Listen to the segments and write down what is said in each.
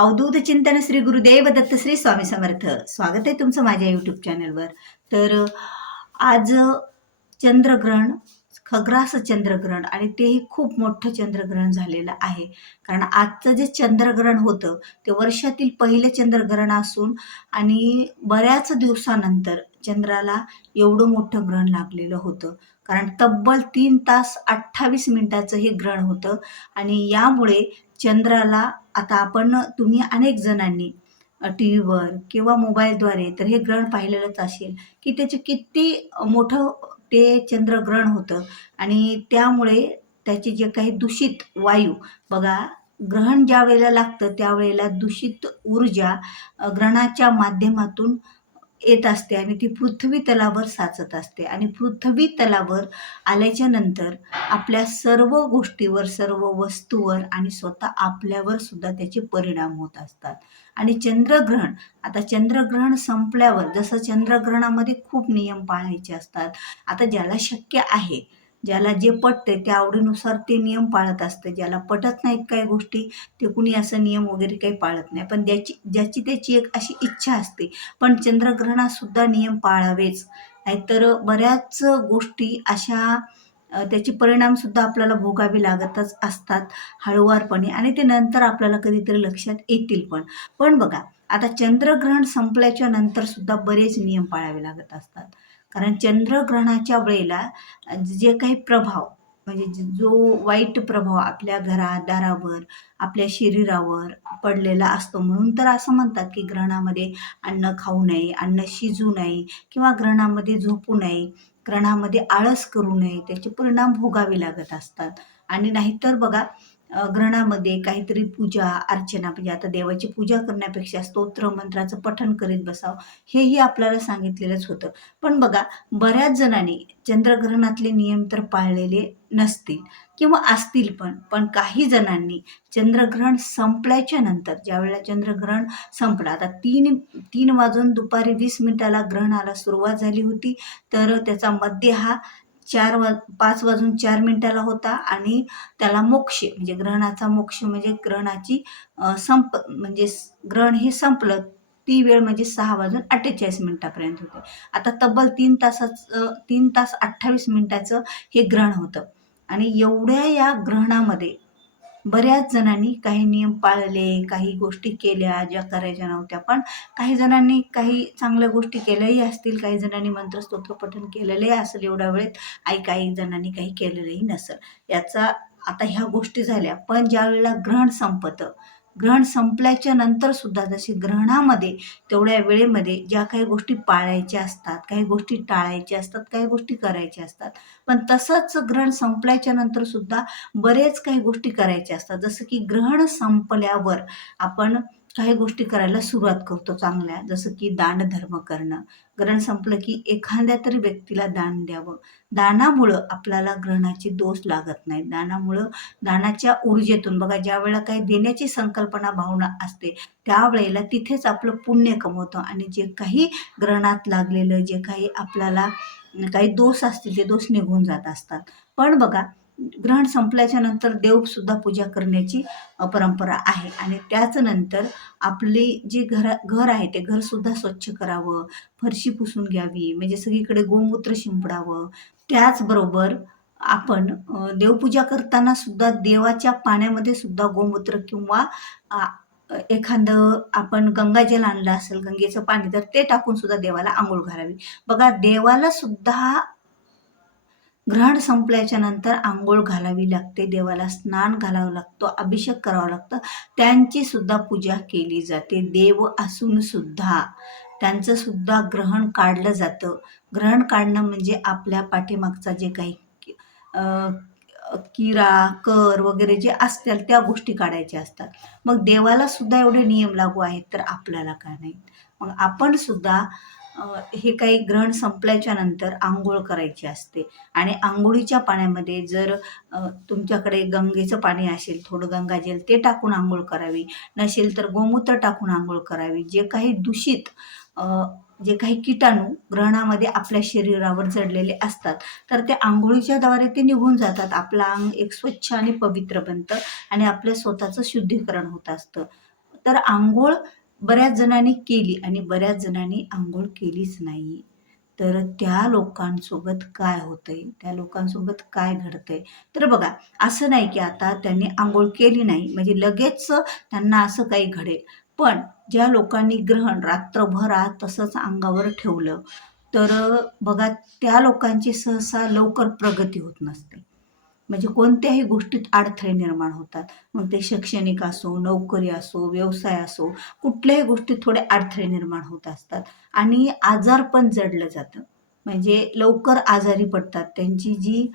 अवधूत चिंतन श्री गुरुदेव दत्त श्री स्वामी समर्थ. स्वागत आहे तुमचं माझ्या यूट्यूब चॅनलवर. तर आज चंद्रग्रहण, खग्रास चंद्रग्रहण, आणि तेही खूप मोठं चंद्रग्रहण झालेलं आहे. कारण आजचं जे चंद्रग्रहण होतं ते वर्षातील पहिलं चंद्रग्रहण असून आणि बऱ्याच दिवसानंतर चंद्राला एवढं मोठं ग्रहण लागलेलं होतं. कारण तब्बल 3 तास 28 मिनिटाचं हे ग्रहण होतं. आणि यामुळे चंद्राला आता तुम्ही अनेक जणांनी टी व्हीवर किंवा मोबाईलद्वारे तर हे ग्रहण पाहिलेलंच असेल की त्याचे किती मोठं ते चंद्रग्रहण होतं. आणि त्यामुळे त्याचे जे काही दूषित वायू बघा, ग्रहण ज्या वेळेला लागतं त्यावेळेला दूषित ऊर्जा ग्रहणाच्या माध्यमातून येत असते आणि ती पृथ्वी तलावर साचत असते. आणि पृथ्वी तलावर आल्याच्या नंतर आपल्या सर्व गोष्टीवर, सर्व वस्तूवर आणि स्वतः आपल्यावर सुद्धा त्याचे परिणाम होत असतात. आणि चंद्रग्रहण, आता चंद्रग्रहण संपल्यावर जसं चंद्रग्रहणामध्ये खूप नियम पाळायचे असतात. आता ज्याला शक्य आहे, ज्याला जे पटते त्या आवडीनुसार ते नियम पाळत असतं. ज्याला पटत नाहीत काही गोष्टी ते कुणी असं नियम वगैरे काही पाळत नाही. पण ज्याची त्याची एक अशी इच्छा असते. पण चंद्रग्रहणात सुद्धा नियम पाळावेच, नाहीतर बऱ्याच गोष्टी अशा त्याचे परिणाम सुद्धा आपल्याला भोगावे लागतच असतात हळूवारपणे, आणि ते नंतर आपल्याला कधीतरी लक्षात येतील पण. पण बघा, आता चंद्रग्रहण संपल्याच्या नंतर सुद्धा बरेच नियम पाळावे लागत असतात. कारण चंद्रग्रहणाच्या वेळेला जे काही प्रभाव, म्हणजे जो वाईट प्रभाव आपल्या घरात, दारावर, आपल्या शरीरावर पडलेला असतो. म्हणून तर असं म्हणतात की ग्रहणामध्ये अन्न खाऊ नये, अन्न शिजू नये, किंवा ग्रहणामध्ये झोपू नये, ग्रहणामध्ये आळस करू नये, त्याचे परिणाम भोगावे लागत असतात. आणि नाहीतर बघा, ग्रहणामध्ये काहीतरी पूजा अर्चना, म्हणजे आता देवाची पूजा करण्यापेक्षा स्तोत्र मंत्राचं पठण करीत बसावं, हेही आपल्याला सांगितलेलंच होतं. पण बघा, बऱ्याच जणांनी चंद्रग्रहणातले नियम तर पाळलेले नसतील किंवा असतील पण काही जणांनी चंद्रग्रहण संपल्याच्या नंतर, ज्यावेळेला चंद्रग्रहण संपलं, आता 3 वाजून दुपारी 20 मिनिटाला ग्रहणाला सुरुवात झाली होती, तर त्याचा मध्य हा 5 वाजून 4 मिनिटाला होता. आणि त्याला मोक्ष, म्हणजे ग्रहणाचा मोक्ष म्हणजे ग्रहणाची म्हणजे ग्रहण हे संपलं ती वेळ म्हणजे 6 वाजून 48 मिनिटापर्यंत होते. आता तब्बल 3 तास 28 मिनिटाचं हे ग्रहण होतं. आणि एवढ्या या ग्रहणामध्ये बऱ्याच जणांनी काही नियम पाळले, काही गोष्टी केल्या ज्या करायच्या नव्हत्या. पण काही जणांनी काही चांगल्या गोष्टी केल्याही असतील, काही जणांनी मंत्रस्तोत्र पठण केलेलंही असेल एवढ्या वेळेत, काही जणांनी काही केलेलंही नसेल. याचा आता ह्या गोष्टी झाल्या. पण ज्यावेळेला ग्रहण संपतं, ग्रहण संपल्याच्या नंतर सुद्धा जसे ग्रहणामध्ये तेवढ्या वेळेमध्ये ज्या काही गोष्टी पाळायच्या असतात, काही गोष्टी टाळायच्या असतात, काही गोष्टी करायच्या असतात. पण तसंच ग्रहण संपल्याच्या नंतर सुद्धा बरेच काही गोष्टी करायच्या असतात. जसं की ग्रहण संपल्यावर आपण काही गोष्टी करायला सुरुवात करतो चांगल्या, जसं की दानधर्म करणं. ग्रहण संपलं की एखाद्या तरी व्यक्तीला दान द्यावं. दानामुळं आपल्याला ग्रहणाचे दोष लागत नाहीत. दानाच्या ऊर्जेतून बघा, ज्यावेळेला काही देण्याची संकल्पना, भावना असते त्यावेळेला तिथेच आपलं पुण्य कमवतं. आणि जे काही ग्रहणात लागलेलं, जे काही आपल्याला काही दोष असतील ते दोष निघून जात असतात. पण बघा, ग्रहण संपल्याच्या नंतर देवसुद्धा पूजा करण्याची परंपरा आहे. आणि त्याच नंतर आपली जी घर आहे ते घरसुद्धा स्वच्छ करावं, फरशी पुसून घ्यावी, म्हणजे सगळीकडे गोमूत्र शिंपडावं. त्याचबरोबर आपण देवपूजा करताना सुद्धा देवाच्या पाण्यामध्ये सुद्धा गोमूत्र किंवा एखादं आपण गंगाजल आणलं असेल, गंगेचं पाणी, तर ते टाकून सुद्धा देवाला आंघोळ घालावी. बघा, देवाला सुद्धा ग्रहण संपल्याच्या नंतर आंघोळ घालावी लागते, देवाला स्नान घालावं लागतं, अभिषेक करावा लागतं, त्यांची सुद्धा पूजा केली जाते. देव असून सुद्धा त्यांचं सुद्धा ग्रहण काढलं जातं. ग्रहण काढणं म्हणजे आपल्या पाठीमागचा जे काही किरा, कर वगैरे जे असतील त्या गोष्टी काढायच्या असतात. मग देवाला सुद्धा एवढे नियम लागू आहेत, तर आपल्याला का नाहीत? मग आपण सुद्धा हे काही ग्रहण संपल्याच्या नंतर आंघोळ करायची असते. आणि आंघोळीच्या पाण्यामध्ये जर तुमच्याकडे गंगेचं पाणी असेल, थोडं गंगाजल ते टाकून आंघोळ करावी, नसेल तर गोमूत्र टाकून आंघोळ करावी. जे काही दूषित जे काही किटाणू ग्रहणामध्ये आपल्या शरीरावर जडलेले असतात, तर ते आंघोळीच्या द्वारे ते निघून जातात. आपलं अंग एक स्वच्छ आणि पवित्र बनतं आणि आपल्या स्वतःचं शुद्धीकरण होत असतं. तर अंघोळ बऱ्याच जणांनी केली आणि बऱ्याच जणांनी अंघोळ केलीच नाही. तर त्या लोकांसोबत काय होतंय? त्या लोकांसोबत काय घडतंय? तर बघा, असं नाही की आता त्यांनी अंघोळ केली नाही म्हणजे लगेच त्यांना असं काही घडेल. पण ज्या लोकांनी ग्रहण रात्रभर आत तसंच अंगावर ठेवलं, तर बघा त्या लोकांची सहसा लवकर प्रगती होत नसते. म्हणजे कोणत्याही गोष्टीत अडथळे निर्माण होतात. मग ते शैक्षणिक असो, नोकरी असो, व्यवसाय असो, कुठल्याही गोष्टीत थोडे अडथळे निर्माण होत असतात आणि आजारपण जडलं जातं. म्हणजे लवकर आजारी पडतात. त्यांची जी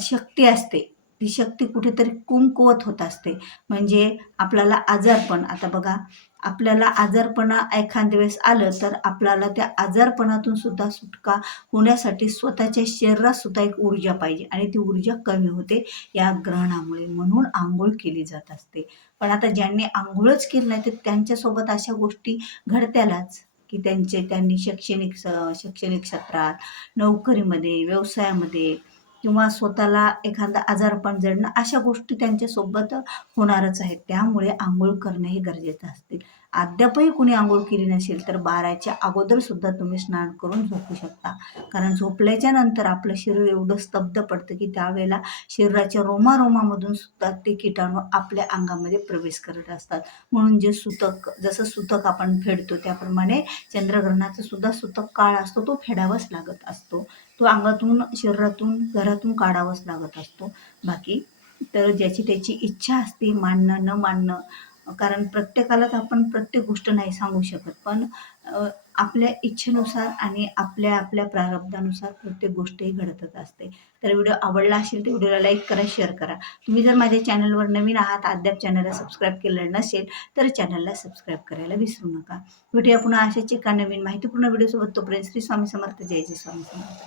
शक्ती असते, ती शक्ती कुठेतरी कमकुवत होत असते. म्हणजे आपल्याला आजारपण आता बघा, आपल्याला आजारपणा एखाद्या वेळेस आलं, तर आपल्याला त्या आजारपणातून सुद्धा सुटका होण्यासाठी स्वतःच्या शरीरात सुद्धा एक ऊर्जा पाहिजे आणि ती ऊर्जा कमी होते या ग्रहणामुळे. म्हणून अंघोळ केली जात असते. पण आता ज्यांनी अंघोळच केली नाही, तर त्यांच्यासोबत अशा गोष्टी घडत्यालाच, की त्यांनी शैक्षणिक क्षेत्रात, नोकरीमध्ये, व्यवसायामध्ये किंवा स्वतःला एखादा आजारपण जडणं, अशा गोष्टी त्यांच्यासोबत होणारच आहेत. त्यामुळे अंघोळ करणं हे गरजेचं असते. अद्यापही कुणी अंघोळ केली नसेल, तर 12च्या अगोदर सुद्धा तुम्ही स्नान करून झोपू शकता. कारण झोपल्याच्या नंतर आपलं शरीर एवढं स्तब्ध पडतं, की त्यावेळेला शरीराच्या रोमारोमामधून सुद्धा ते किटाणू आपल्या अंगामध्ये प्रवेश करत असतात. म्हणून जसं सुतक आपण फेडतो, त्याप्रमाणे चंद्रग्रहणाचा सुद्धा सुतक काळ असतो, तो फेडावाच लागत असतो. तो अंगातून, शरीरातून, घरातून काढावाच लागत असतो. बाकी तर ज्याची त्याची इच्छा असते मानणं, न मानणं. कारण प्रत्येकालाच आपण प्रत्येक गोष्ट नाही सांगू शकत. पण आपल्या इच्छेनुसार आणि आपल्या आपल्या प्रारब्धानुसार प्रत्येक गोष्टही घडतच असते. तर व्हिडिओ आवडला असेल तर व्हिडिओला लाईक करा, शेअर करा. तुम्ही जर माझ्या चॅनलवर नवीन आहात, अद्याप चॅनलला सबस्क्राईब केलेलं नसेल, तर चॅनलला सबस्क्राईब करायला विसरू नका. भेटूया पुन्हा अशाच एका नवीन माहितीपूर्ण व्हिडिओसोबत. तोपर्यंत श्री स्वामी समर्थ. जय जय स्वामी समर्थ.